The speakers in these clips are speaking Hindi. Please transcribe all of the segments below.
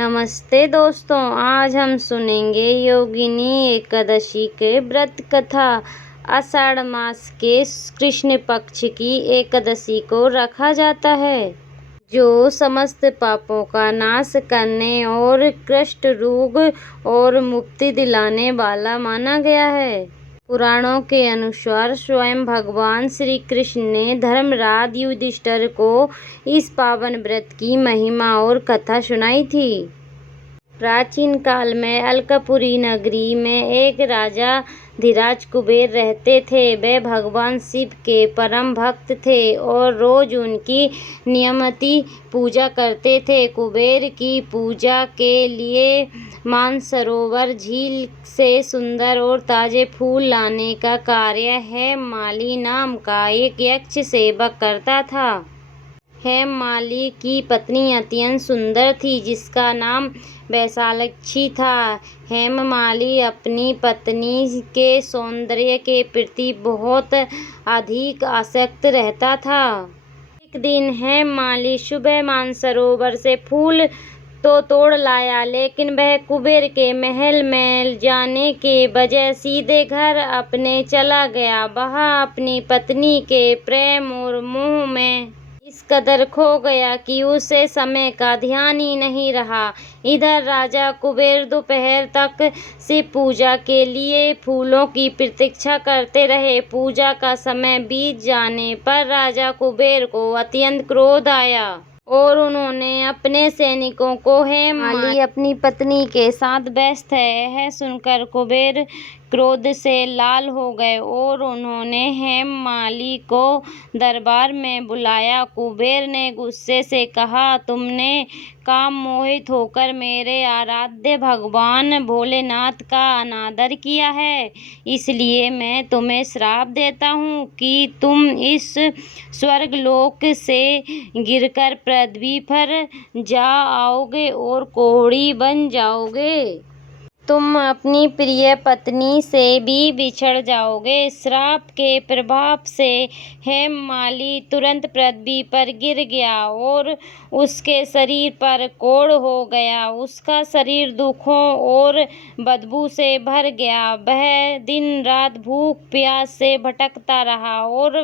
नमस्ते दोस्तों, आज हम सुनेंगे योगिनी एकादशी के व्रत कथा। आषाढ़ मास के कृष्ण पक्ष की एकादशी को रखा जाता है, जो समस्त पापों का नाश करने और कुष्ठ रोग और मुक्ति दिलाने वाला माना गया है। पुराणों के अनुसार स्वयं भगवान श्री कृष्ण ने धर्मराज युधिष्ठिर को इस पावन व्रत की महिमा और कथा सुनाई थी। प्राचीन काल में अलकापुरी नगरी में एक राजा धीराज कुबेर रहते थे। वे भगवान शिव के परम भक्त थे और रोज उनकी नियमित पूजा करते थे। कुबेर की पूजा के लिए मानसरोवर झील से सुंदर और ताजे फूल लाने का कार्य हेममाली नाम का एक यक्ष सेवक करता था। हेममाली की पत्नी अत्यंत सुंदर थी, जिसका नाम वैशालक्षी था। हेममाली अपनी पत्नी के सौंदर्य के प्रति बहुत अधिक आसक्त रहता था। एक दिन हेममाली सुबह मानसरोवर से फूल तो तोड़ लाया, लेकिन वह कुबेर के महल में जाने के बजाय सीधे घर अपने चला गया। वह अपनी पत्नी के प्रेम और मोह में इस कदर खो गया कि उसे समय का ध्यान ही नहीं रहा। इधर राजा कुबेर दोपहर तक शिव पूजा के लिए फूलों की प्रतीक्षा करते रहे। पूजा का समय बीत जाने पर राजा कुबेर को अत्यंत क्रोध आया और उन्होंने अपने सैनिकों को हेममाली अपनी पत्नी के साथ व्यस्त है यह सुनकर कुबेर क्रोध से लाल हो गए और उन्होंने हेममाली को दरबार में बुलाया। कुबेर ने गुस्से से कहा, तुमने काम मोहित होकर मेरे आराध्य भगवान भोलेनाथ का अनादर किया है, इसलिए मैं तुम्हें श्राप देता हूँ कि तुम इस स्वर्गलोक से गिरकर पृथ्वी पर जा आओगे और कोढ़ी बन जाओगे। तुम अपनी प्रिय पत्नी से भी बिछड़ जाओगे। श्राप के प्रभाव से हेममाली तुरंत पृथ्वी पर गिर गया और उसके शरीर पर कोढ़ हो गया। उसका शरीर दुखों और बदबू से भर गया। वह दिन रात भूख प्यास से भटकता रहा और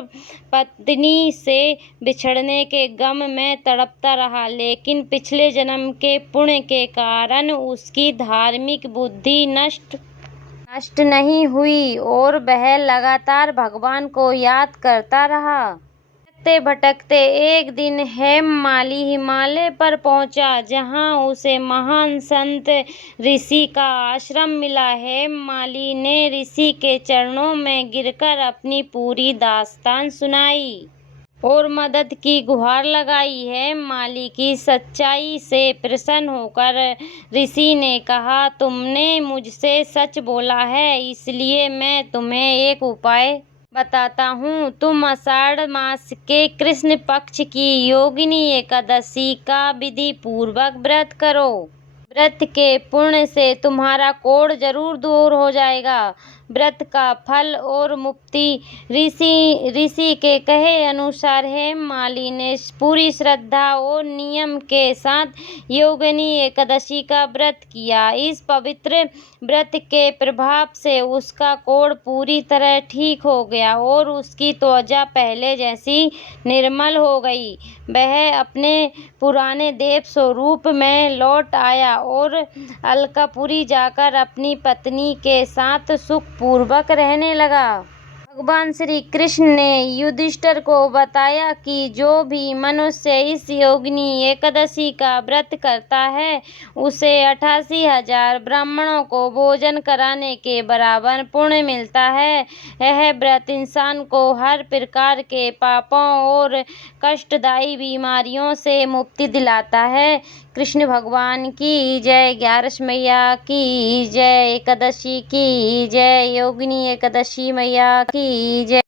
पत्नी से बिछड़ने के गम में तड़पता रहा, लेकिन पिछले जन्म के पुण्य के कारण उसकी धार्मिक बुद्धि नष्ट नहीं हुई और वह लगातार भगवान को याद करता रहा। भटकते भटकते एक दिन हेममाली हिमालय पर पहुंचा, जहां उसे महान संत ऋषि का आश्रम मिला। हेममाली ने ऋषि के चरणों में गिरकर अपनी पूरी दास्तान सुनाई और मदद की गुहार लगाई। हेममाली की सच्चाई से प्रसन्न होकर ऋषि ने कहा, तुमने मुझसे सच बोला है, इसलिए मैं तुम्हें एक उपाय बताता हूँ। तुम आषाढ़ मास के कृष्ण पक्ष की योगिनी एकादशी का विधि पूर्वक व्रत करो। व्रत के पुण्य से तुम्हारा कोढ़ जरूर दूर हो जाएगा। व्रत का फल और मुक्ति। ऋषि के कहे अनुसार हेममाली ने पूरी श्रद्धा और नियम के साथ योगिनी एकादशी का व्रत किया। इस पवित्र व्रत के प्रभाव से उसका कोढ़ पूरी तरह ठीक हो गया और उसकी त्वचा पहले जैसी निर्मल हो गई। वह अपने पुराने देव स्वरूप में लौट आया और अलकापुरी जाकर अपनी पत्नी के साथ सुखपूर्वक रहने लगा। भगवान श्री कृष्ण ने युधिष्ठिर को बताया कि जो भी मनुष्य इस योगिनी एकादशी का व्रत करता है, उसे 88,000 ब्राह्मणों को भोजन कराने के बराबर पुण्य मिलता है। यह व्रत इंसान को हर प्रकार के पापों और कष्टदायी बीमारियों से मुक्ति दिलाता है। कृष्ण भगवान की जय, ग्यारस मैया की जय, एकादशी की जय, योगिनी एकादशी मैया की जय।